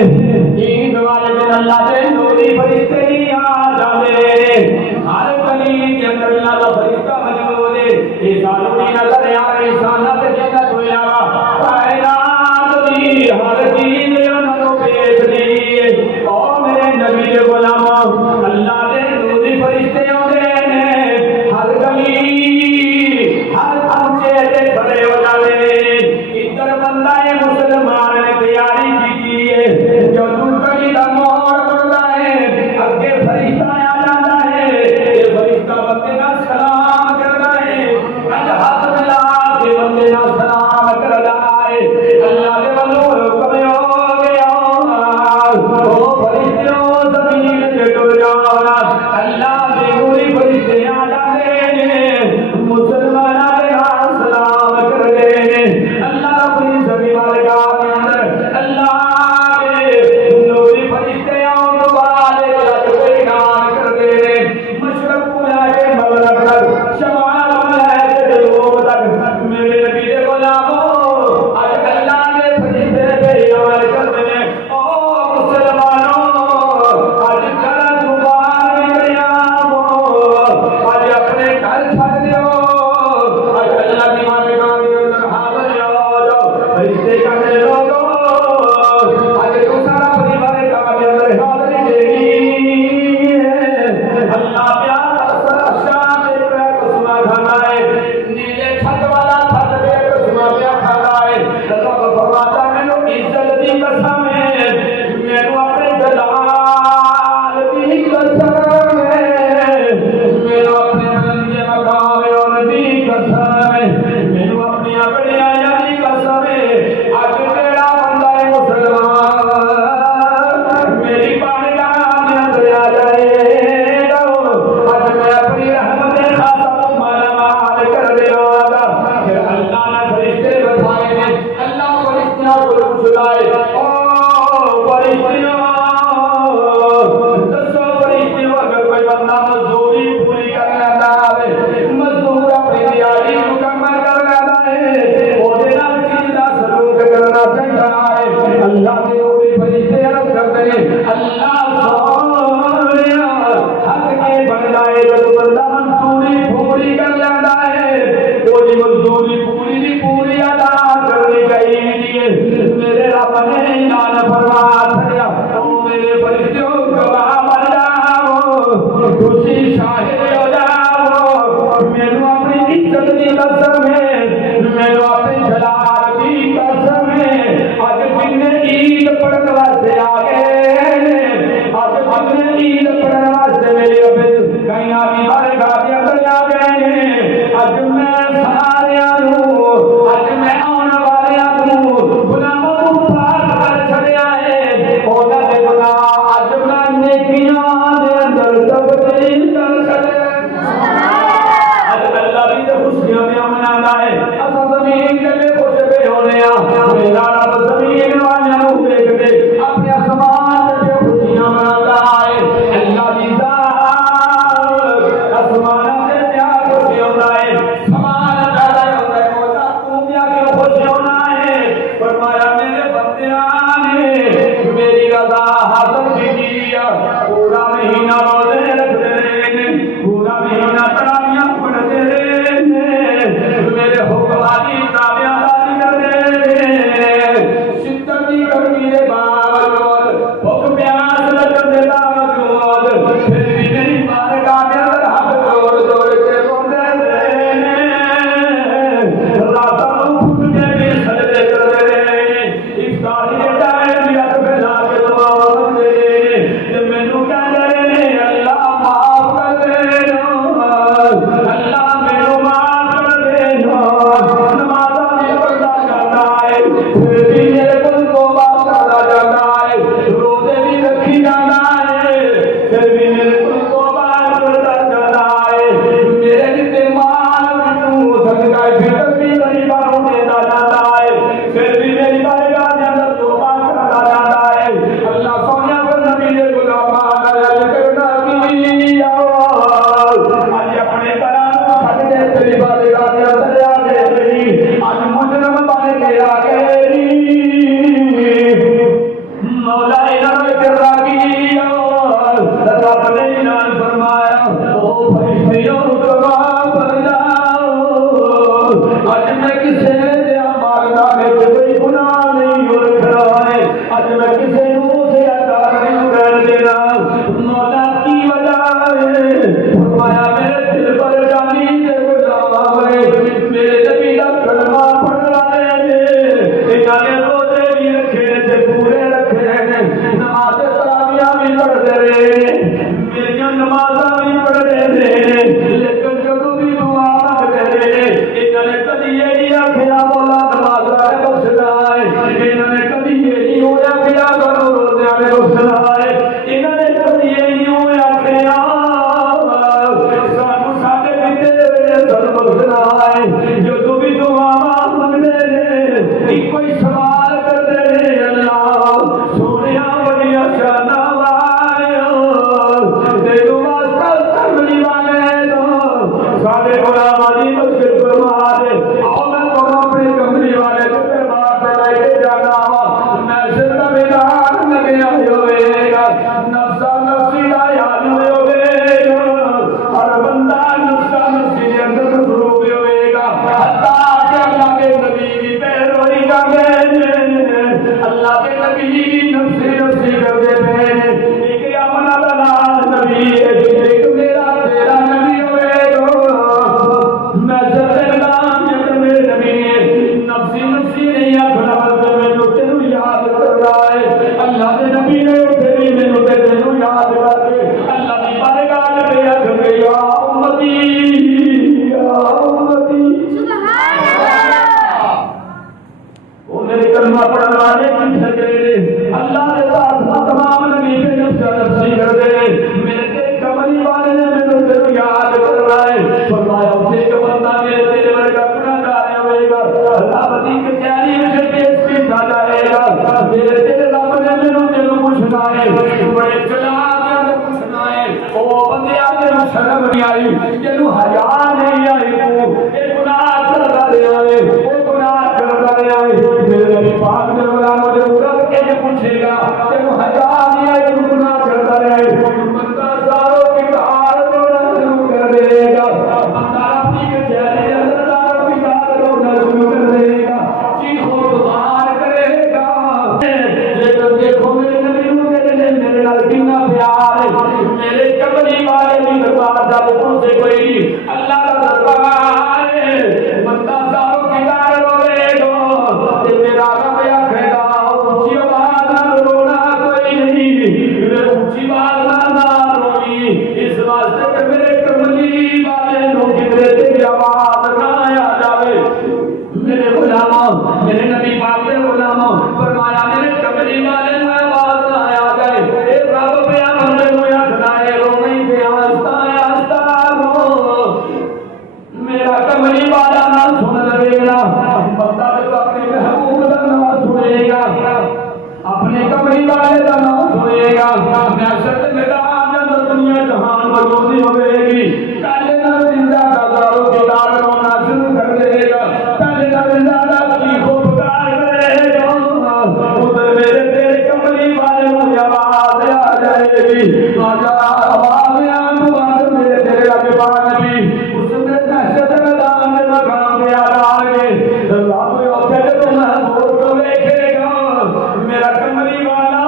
عید والے دن اللہ کے نوری فرشتے ہی آ جاندے ہر گلی کے اندر اللہ دا فرشتہ موجود ہے یہ سانو نہیں نظر آ رہی انسانات جنت ہویا کائنات دی ہر چیز انہاں نوں بھیجدی او میرے نبی دے غلاماں اللہ دے نوری فرشتے آندے نے ہر گلی ہر کوچے تے کھڑے ہو جاندے ادھر بندہ مسلمان نے تیاری کی ہے جو گلی دا موڑ پڑتا ہے اگے فرشتہ آ جاتا ہے یہ فرشتہ بندے کا سلام کرتا ہے ہاتھ ملا کے بندے کا سلام کرتا ہے اللہ کے بندوں حکم ہو گیا او فرشتوں زمین تے ٹر جاؤ اللہ دے نوری فرشتے آ جاتے ہیں مسلماناں دے نال سلام کرتے ہیں اللہ اپنی زمین والے کا اندر اللہ کے نوری فرشتے آن تو بعد رب کے اعلان کرتے ہیں مشرق کو لے کے مغرب تک شمال کو لے کے جنوب تک میرے نبی دے غلاموں آج اللہ کے فرشتے پہ اعلان کرتے ہیں او مسلمانوں آج گھر دوبار نکلیا آج اپنے گھر چھڈ دیو آج اللہ کی مانگاں دے اندر حاضر ہو جاؤ فرشتے کہتے لوگوں آج تو سارا پریوار کا اندر حاضری دینی ہے اللہ پیار اثر شام ایک قسم کھانا ہے نیلے چھت والا چھت پہ قسم پیا کھانا ہے رب فرماتا مینو عزت دی قسم ہے مینو اپنے جلال دی قسم ہے مینو اپنے بلندی مقام اور دی قسم ہے مینو اپنی اپنی آیا دی قسم ہے اج تیرا بندہ ہے مسلمان میری بارگاہ میں اندر آ جائے گا اج میں اپنی رحمت خاصہ مالا مال کر دیا گا پھر اللہ نے فرشتے بٹھائے ہیں اللہ فرشتوں کو بلائے او فرشتوں دسو فرشتوں اگر کوئی بندہ مزدوری پوری کر لیتا ہے مزدور اپنی دیاری مکمل کر لیتا ہے وہ نال کیدا سلوک کرنا چاہیے اللہ کے نوری فرشتے عرض کرتے ہیں اللہ سونیا حق کے بندے جب بندہ مزدوری پوری کر لیتا ہے کوئی مزدوری پوری دی پوری ادا کرنی چاہیے میرے رب نے اعلان فرما دیا او میرے فرشتوں گواہ بن جاؤ خوشی شاہد ہو جاؤ مینو اپنی عزت کی قسم ہے مینو اپنے جلال کی قسم ہے اج جن عید پڑھن واسطے آ گئے اج جن عید پڑھن واسطے میرے ابے کہیں آگے بارے گاڑی اندر آ گئے اج میں سارے اج میں آن والے غلاموں کو پاک کر چھڑیا ہے انہاں دے گناہ اج میں نیکیاں دے اندر تبدیل کر چھڑے اج اللہ بھی تے خوشیاں میں منانا ہے اساں زمین تے خوش پہ ہونے میرا رب زمین والوں نوں دیکھ کے اپنے آسمان تے خوشیاں مناتا ہے اللہ دی ذات آسمان تے کیا خوشی ہوتا ہے سمان پیدا ہوتا ہے مولا تو کیا خوش ہونا ہے فرمایا میرے بندیاں نے میری رضا حاصل کی پورا مہینہ روزے رکھتے رہے پورا مہینہ تراویح پڑھتے رہے میرے حکم کی تابعداری کرتے رہے شدت کی گرمی کے باوجود بھوک پیاس لگنے کے باوجود پھر بھی میری بارگاہ کے اندر ہاتھ جوڑ جوڑ کے روتے رہے راتوں کو اٹھ کے بھی سجدے کرتے رہے افطاری کے ٹائم بھی ہاتھ پھیلا کے دعا کرتے رہے مینوں کہتے رہے اللہ معاف کر دینا اللہ مینوں معاف کر دینا نمازاں بھی پڑھتا جاتا ہے پھر بھی میرے کو توبہ کرتا جاتا نبی نفسی نفسی کرتے ہیں ایک اپنا دلال نبی ہے ایک میرا تیرا نبی ہوئے گا میں سرگردان جب میرے نبی ہے نفسی نفسی نہیں اپنا بلکہ میں تو تینوں یاد کر رہا ہے اللہ کے نبی نے اٹھے بھی میں تو تینوں یاد کر کے اللہ کی بارگاہ پہ اکھ گئی یا امتی سبحان اللہ وہ میرے کلمہ پڑھنے والے کی سجدے اللہ کے پاس تمام نبی پہ نفسی کر دے میرے کملی والے نے میں تو یاد کر رہا ہے فرمایا اسے کہ بندہ میرے تیرے ورگا گناہ گار ہوئے گا اللہ بدی کے چہرے میں پیش کیتا جائے گا میرے تیرے رب نے مینوں تینوں پوچھنا ہے بڑے چلاک نے پوچھنا ہے او بندیا تینوں شرم نہیں آئی تینوں حیا نہیں آئی تو اے گناہ کردا رہیا ہے او گناہ کردا رہیا ہے میرے نبی پاک نے غلام مجھے رب کے پوچھے گا تینوں حیا نہیں آئی تو گناہ کردا رہیا ہے بندہ ساروں کی کار رونا شروع کر دے گا بندہ اپنی کے چہرے اندر ساروں کی کار رونا شروع کر دے گا چیخو پکار کرے گا لیکن دیکھو میرے نبی میرے نال کتنا پیار ہے میرے کملی والے بھی دربار جا کے پہنچے کوئی اللہ کا دربار ہے بندہ ساروں کی کار روے گا میرا رب آکھے گا اونچی آواز نال رونا کوئی نہیں اونچی آواز نال رونی اس واسطے کہ میرے کملی والے نو کدھر تیری آواز نہ آ جاوے میرے غلاموں میرے نبی پاک کے غلاموں فرمایا میرے کملی والے نو آواز نہ آ جائے اے رب پہ بندے نو آکھنا ہے رو نہیں پہ آہستہ آہستہ رو میرا کملی والا نہ سن لے گا بندہ تو اپنے محبوب کا نام سنے گا اپنے کملی والے کا نام سنے گا محشر میدان میں دنیا جہان موجود ہوے گی پہلے نہ زندہ ہزاروں کے دار رونا شروع کر دے گا پہلے نہ زندہ کی خوب پکار کرے گا ادھر میرے تیرے کملی والے کو آواز آ جائے گی آجا آواز آن میرے تیرے رب پاک نبی اس میں دہشت میدان میں مقام پہ آ گئے رب اٹھے تو محبوب کو دیکھے گا میرا کملی والا